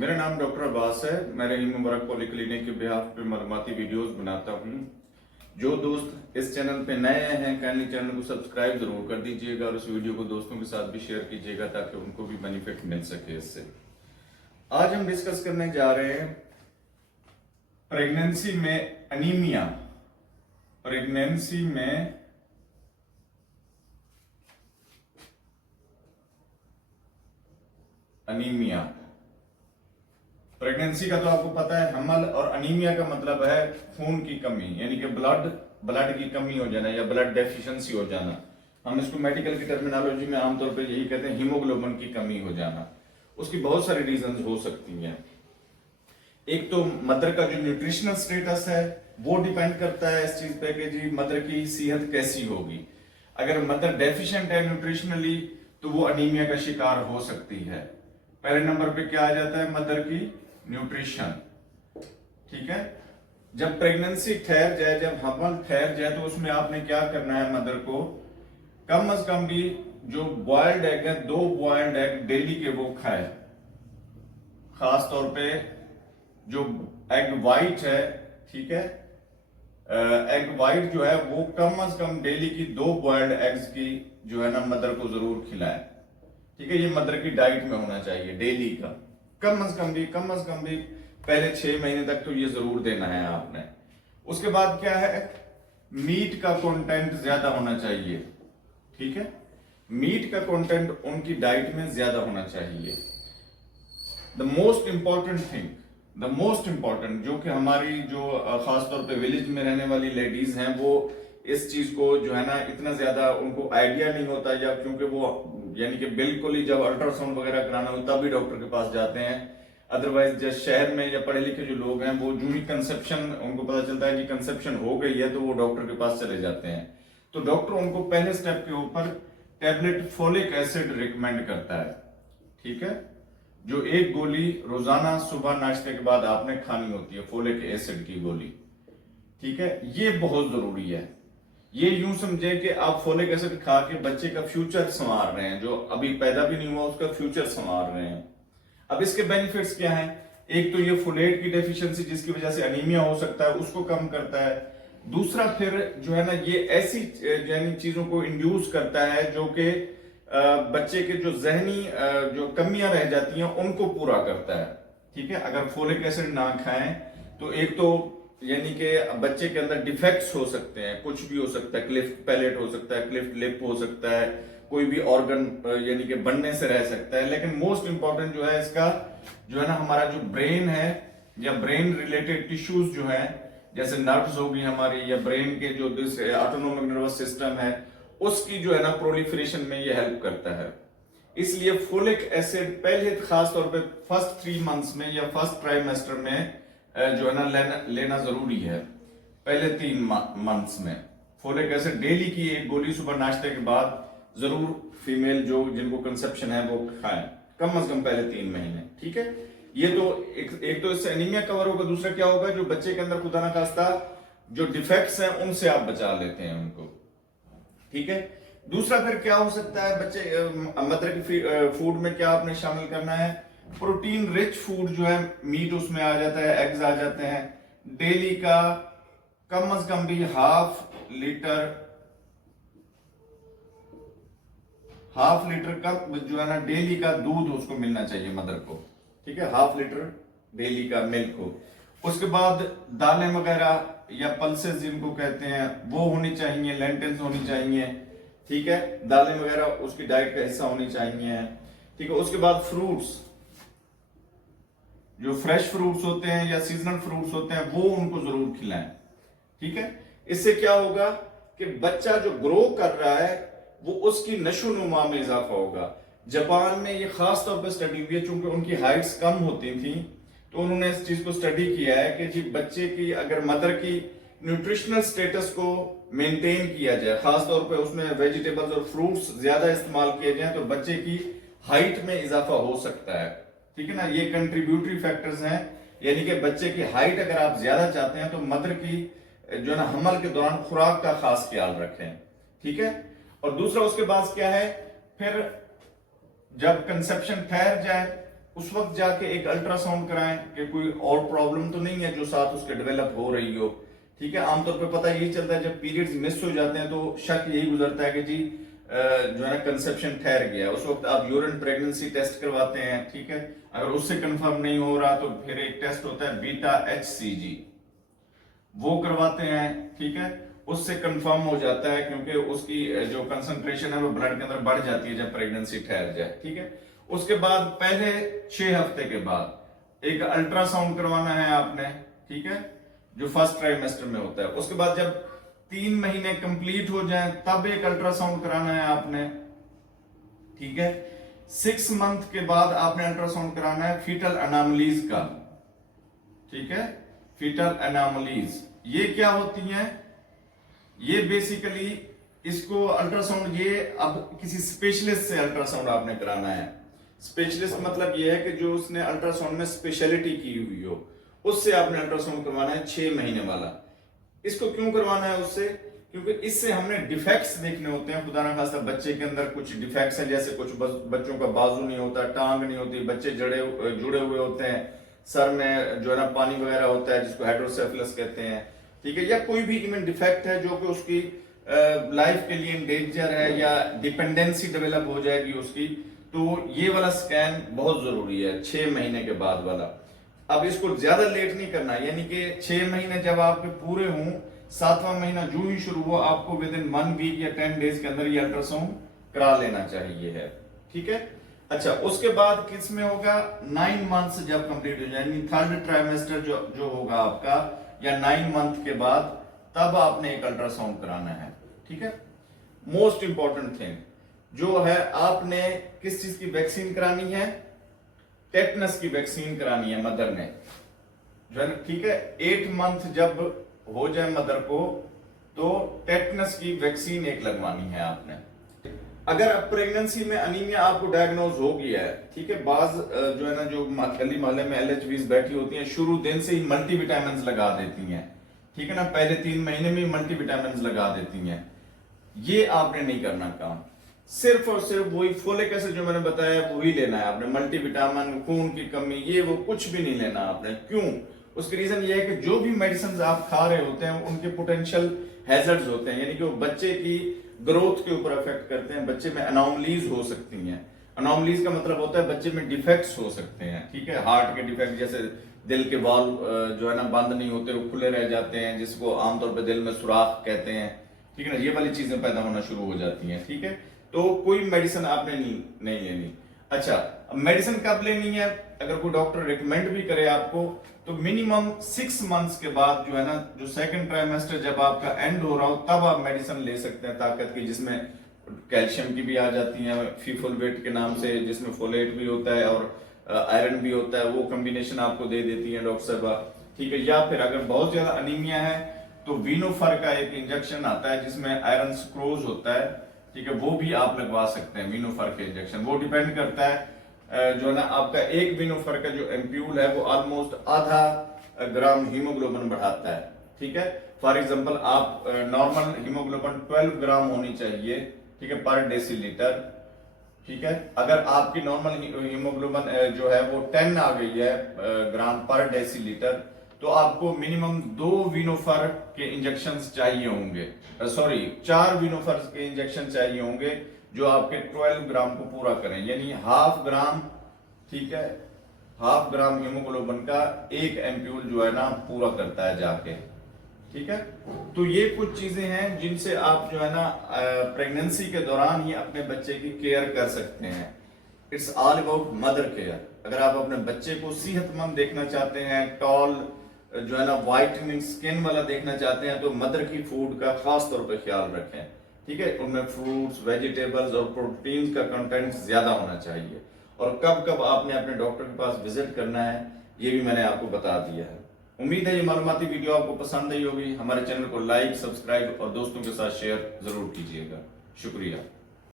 मेरा नाम डॉक्टर अब्बास है। मैं रहीम मुबारक पॉलीक्लिनिक के बिहाफ पे मालूमाती वीडियोस बनाता हूँ। जो दोस्त इस चैनल पे नए हैं काइंडली चैनल को सब्सक्राइब जरूर कर दीजिएगा और इस वीडियो को दोस्तों के साथ भी शेयर कीजिएगा ताकि उनको भी बेनिफिट मिल सके इससे। आज हम डिस्कस करने जा रहे हैं प्रेगनेंसी में अनीमिया। प्रेगनेंसी में अनीमिया। प्रेगनेंसी का तो आपको पता है, हमल, और अनीमिया का मतलब है खून की कमी, यानी कि ब्लड की कमी हो जाना या ब्लड डेफिशिएंसी हो जाना। हम इसको मेडिकल की टर्मिनोलॉजी में आमतौर पे यही कहते हैं, हीमोग्लोबिन की कमी हो जाना। उसकी बहुत सारी रीजंस हो सकती हैं। एक तो मदर का जो न्यूट्रिशनल स्टेटस है वो डिपेंड करता है इस चीज पे कि जी मदर की सेहत कैसी होगी। अगर मदर डेफिशिएंट है न्यूट्रिशनली तो वो अनीमिया का शिकार हो सकती है। पहले नंबर पे क्या आ जाता है? मदर की न्यूट्रिशन। ठीक है, जब प्रेगनेंसी ठहर जाए, जब हमल ठहर जाए तो उसमें आपने क्या करना है? मदर को कम से कम भी जो बॉइल्ड एग है, 2 बॉइल्ड एग डेली के वो खाए। खास तौर पे जो एग वाइट है, ठीक है, एग वाइट जो है वो कम से कम डेली की 2 बॉइल्ड एग्स की जो है ना मदर को जरूर खिलाए। ठीक है, ये मदर की डाइट में होना चाहिए डेली का। कम से कम भी पहले 6 महीने तक तो ये जरूर देना है आपने। उसके बाद क्या है? मीट का कंटेंट ज्यादा होना चाहिए। ठीक है, मीट का कंटेंट उनकी डाइट में ज्यादा होना चाहिए। द मोस्ट इंपॉर्टेंट जो कि हमारी जो खासतौर पे विलेज में रहने वाली लेडीज हैं वो इस चीज को जो है ना इतना ज्यादा उनको आइडिया नहीं होता, या क्योंकि वो यानी कि बिल्कुल ही जब अल्ट्रासाउंड वगैरह कराना हो तभी डॉक्टर के पास जाते हैं। अदरवाइज जो शहर में या पढ़े लिखे जो लोग हैं वो जो ही कंसेप्शन उनको पता चलता है कि कंसेप्शन हो गई है तो वो डॉक्टर के पास चले जाते हैं। तो डॉक्टर उनको पहले स्टेप के ऊपर टैबलेट फोलिक एसिड रिकमेंड करता है। ठीक है, जो 1 गोली रोजाना सुबह नाश्ते के बाद आपने खानी होती है, फोलिक एसिड की गोली। ठीक है, ये बहुत जरूरी है। ये यूं समझे कि आप फोलिक एसिड खा के बच्चे का फ्यूचर संवार रहे हैं, जो अभी पैदा भी नहीं हुआ उसका फ्यूचर संवार रहे हैं। अब इसके बेनिफिट्स क्या हैं? एक तो ये फोलेट की डेफिशिएंसी जिसकी वजह से अनीमिया हो सकता है उसको कम करता है। दूसरा फिर जो है ना ये ऐसी यानी चीजों को इंड्यूस करता है जो कि बच्चे के जो जहनी जो कमियां रह जाती हैं उनको पूरा करता है। ठीक है, अगर फोलिक एसिड ना खाएं तो एक तो यानी कि बच्चे के अंदर डिफेक्ट्स हो सकते हैं, कुछ भी हो सकता है, क्लिफ्ट पैलेट हो सकता है, क्लिफ्ट लिप हो सकता है, कोई भी ऑर्गन यानी कि बनने से रह सकता है। लेकिन मोस्ट इंपॉर्टेंट जो है इसका जो है ना हमारा जो ब्रेन है या ब्रेन रिलेटेड टिश्यूज जो है जैसे नर्व्स होगी हमारी या ब्रेन के जो ऑटोनोमिक नर्वस सिस्टम है उसकी जो है ना प्रोलिफरेशन में ये हेल्प करता है। इसलिए फोलिक एसिड पहले खास तौर पे फर्स्ट 3 मंथ्स में या फर्स्ट ट्राइमेस्टर में जो है ना लेना जरूरी है। पहले 3 मंथ्स में फोलिक एसिड डेली की 1 गोली सुबह नाश्ते के बाद जरूर फीमेल जो जिनको कंसेप्शन है वो खाएं, कम से कम पहले 3 महीने। ठीक है, ये तो एक तो इससे एनीमिया कवर होगा। दूसरा क्या होगा? जो बच्चे के अंदर खुदा ना खास्ता जो डिफेक्ट्स हैं उनसे आप बचा लेते हैं उनको। ठीक है, दूसरा फिर क्या हो सकता है? बच्चे मदर की फूड में क्या आपने शामिल करना है? प्रोटीन रिच फूड जो है, मीट उसमें आ जाता है, एग्स आ जाते हैं। डेली का कम से कम भी हाफ लीटर का जो है ना डेली का दूध उसको मिलना चाहिए मदर को। ठीक है, हाफ लीटर डेली का मिल्क हो। उसके बाद दालें वगैरह या पल्सेस जिनको कहते हैं वो होनी चाहिए, लेंटिल्स होनी चाहिए। ठीक है, दालें वगैरह उसकी डाइट का हिस्सा होनी चाहिए। ठीक है, उसके बाद फ्रूट्स, जो फ्रेश फ्रूट्स होते हैं या सीजनल फ्रूट्स होते हैं वो उनको जरूर खिलाएं। ठीक है, इससे क्या होगा कि बच्चा जो ग्रो कर रहा है वो उसकी नशोनुमा में इजाफा होगा। जापान में ये खास तौर पर स्टडी हुई है, चूंकि उनकी हाइट्स कम होती थी तो उन्होंने इस चीज को स्टडी किया है कि जी बच्चे की अगर मदर की न्यूट्रिशनल स्टेटस को मेंटेन किया जाए, खासतौर पे उसमें वेजिटेबल्स और फ्रूट्स ज्यादा इस्तेमाल किए जाए तो बच्चे की हाइट में इजाफा हो सकता है। ठीक है ना, ये कंट्रीब्यूटरी फैक्टर्स हैं। यानी कि बच्चे की हाइट अगर आप ज्यादा चाहते हैं तो मदर की जो है ना हमल के दौरान खुराक का खास ख्याल रखें। ठीक है, और दूसरा उसके बाद क्या है? फिर जब कंसेप्शन ठहर जाए उस वक्त जाके एक अल्ट्रासाउंड कराएं कि कोई और प्रॉब्लम तो नहीं है जो साथ उसके डेवलप हो रही हो। ठीक है, आमतौर पे पता यही चलता है जब पीरियड्स मिस हो जाते हैं तो शक यही गुजरता है कि जी जो है ना कंसेप्शन ठहर गया है। उस वक्त आप यूरिन प्रेगनेंसी टेस्ट करवाते हैं। ठीक है, अगर उससे कंफर्म नहीं हो रहा तो फिर एक टेस्ट होता है बीटा HCG, वो करवाते हैं। ठीक है, उससे कंफर्म हो जाता है क्योंकि उसकी जो कंसंट्रेशन है वो ब्लड के अंदर बढ़ जाती है जब प्रेगनेंसी ठहर जाए। ठीक है, उसके बाद पहले 6 हफ्ते के बाद एक अल्ट्रासाउंड करवाना है आपने। ठीक है, जो फर्स्ट ट्राइमेस्टर में होता है। उसके बाद जब 3 महीने कंप्लीट हो जाएं तब एक अल्ट्रासाउंड कराना है आपने। ठीक है, 6 मंथ के बाद आपने अल्ट्रासाउंड कराना है फीटल एनॉमलीज का। ठीक है, फीटल एनॉमलीज ये क्या होती हैं? ये बेसिकली इसको अल्ट्रासाउंड, ये अब किसी स्पेशलिस्ट से अल्ट्रासाउंड आपने कराना है। स्पेशलिस्ट मतलब ये है कि जो उसने अल्ट्रासाउंड में स्पेशलिटी की हुई हो, उससे आपने अल्ट्रासाउंड करवाना है 6 महीने वाला। इसको क्यों करवाना है उससे? क्योंकि इससे हमने डिफेक्ट्स देखने होते हैं। खुदा ना खास्ता बच्चे के अंदर कुछ डिफेक्ट्स हैं, जैसे कुछ बच्चों का बाजू नहीं होता, टांग नहीं होती, बच्चे जुड़े हुए होते हैं, सर में जो है ना पानी वगैरह होता है जिसको हाइड्रोसेफलस कहते हैं। ठीक है, या कोई भी इवन डिफेक्ट है जो कि उसकी लाइफ के लिए डेंजर है या डिपेंडेंसी डेवलप हो जाएगी उसकी, तो ये वाला स्कैन बहुत जरूरी है 6 महीने के बाद वाला। अब इसको ज्यादा लेट नहीं करना, यानी कि 6 महीने जब आपके पूरे हों, 7वां महीना जो ही शुरू हुआ, आपको विद इन 1 वीक या 10 डेज के अंदर ये अल्ट्रासाउंड करा लेना चाहिए है। ठीक है, अच्छा उसके बाद किस में होगा? 9 मंथ्स जब कंप्लीट हो जाए, यानी 3rd ट्राइमेस्टर जो होगा आपका, या 9 मंथ के बाद, तब आपने एक अल्ट्रासाउंड कराना है। ठीक है, मोस्ट इंपॉर्टेंट थिंग जो है, आपने किस चीज की वैक्सीन करानी है? टेटनस की वैक्सीन करानी है मदर ने, जो है। ठीक है, 8 मंथ जब हो जाए मदर को, तो टेटनस की वैक्सीन एक लगवानी है आपने। अगर प्रेगनेंसी में अनीमिया आपको डायग्नोज हो गया है, ठीक है, बाज जो है ना, जो गली मोहल्ले में LHVs बैठी होती हैं, शुरू दिन से ही मल्टीविटामिन लगा देती हैं। ठीक है ना, पहले 3 महीने में मल्टीविटामिन लगा देती हैं। ये आपने नहीं करना काम। सिर्फ और सिर्फ वही फोलिक एसिड जो मैंने बताया वही लेना है आपने। मल्टीविटामिन, खून की कमी, ये वो कुछ भी नहीं लेना आपने। क्यों? उसकी रीजन ये है कि जो भी मेडिसिन आप खा रहे होते हैं उनके पोटेंशियल हैजर्ड्स होते हैं, यानी कि वो बच्चे की ग्रोथ के ऊपर अफेक्ट करते हैं। बच्चे में अनोमलीज हो सकती हैं। अनोमलीज का मतलब होता है बच्चे में डिफेक्ट्स हो सकते हैं। ठीक है, हार्ट के डिफेक्ट, जैसे दिल के वाल्व जो है ना बंद नहीं होते, वो खुले रह जाते हैं, जिसको आमतौर पर दिल में सुराख कहते हैं। ठीक है ना, ये वाली चीजें पैदा होना शुरू हो जाती हैं। ठीक है, तो कोई मेडिसिन आपने नहीं लेनी। अच्छा, अब मेडिसिन कब लेनी है? अगर कोई डॉक्टर रिकमेंड भी करे आपको, तो मिनिमम 6 मंथ्स के बाद, जो है ना, जो 2nd ट्राइमेस्टर जब आपका एंड हो रहा हो, तब आप मेडिसिन ले सकते हैं ताकत की, जिसमें कैल्शियम की भी आ जाती है, फीफोलवेट के नाम से, जिसमें फोलेट भी होता है और आयरन भी होता है। वो कॉम्बिनेशन आपको दे देती है डॉक्टर साहब। ठीक है, या फिर अगर बहुत ज्यादा अनीमिया है तो वीनोफर का एक इंजेक्शन आता है जिसमें आयरन सुक्रोज होता है। ठीक है, वो भी आप लगवा सकते हैं, वीनोफर के इंजेक्शन। वो डिपेंड करता है जो है ना, आपका एक वीनोफर का जो एम्प्यूल है वो ऑलमोस्ट आधा ग्राम हीमोग्लोबिन बढ़ाता है। ठीक है, फॉर एग्जांपल आप नॉर्मल हीमोग्लोबिन 12 ग्राम होनी चाहिए, ठीक है, पर डेसीलीटर। ठीक है, अगर आपकी नॉर्मल हीमोग्लोबिन जो है वो 10 आ गई है ग्राम पर डेसीलीटर, तो आपको मिनिमम 2 वीनोफर के इंजेक्शंस चाहिए होंगे, 4 वीनोफर के इंजेक्शन चाहिए होंगे जो आपके 12 ग्राम को पूरा करें, यानी ½ ग्राम। ठीक है, ½ ग्राम हीमोग्लोबिन का एक एम्प्यूल जो है ना पूरा करता है जाके। ठीक है, तो ये कुछ चीजें हैं जिनसे आप जो है ना प्रेगनेंसी के दौरान ही अपने बच्चे की केयर कर सकते हैं। It's all about mother care. अगर आप अपने बच्चे को सेहतमंद देखना चाहते हैं, टॉल जो है ना वाइटनिंग स्किन वाला देखना चाहते हैं, तो मदर की फूड का खास तौर पर ख्याल रखें। ठीक है, उनमें फ्रूट्स, वेजिटेबल्स और प्रोटीन का कंटेंट ज्यादा होना चाहिए। और कब कब आपने अपने डॉक्टर के पास विजिट करना है, ये भी मैंने आपको बता दिया है। उम्मीद है ये मालूमाती वीडियो आपको पसंद आई होगी। हमारे चैनल को लाइक, सब्सक्राइब और दोस्तों के साथ शेयर जरूर कीजिएगा। शुक्रिया।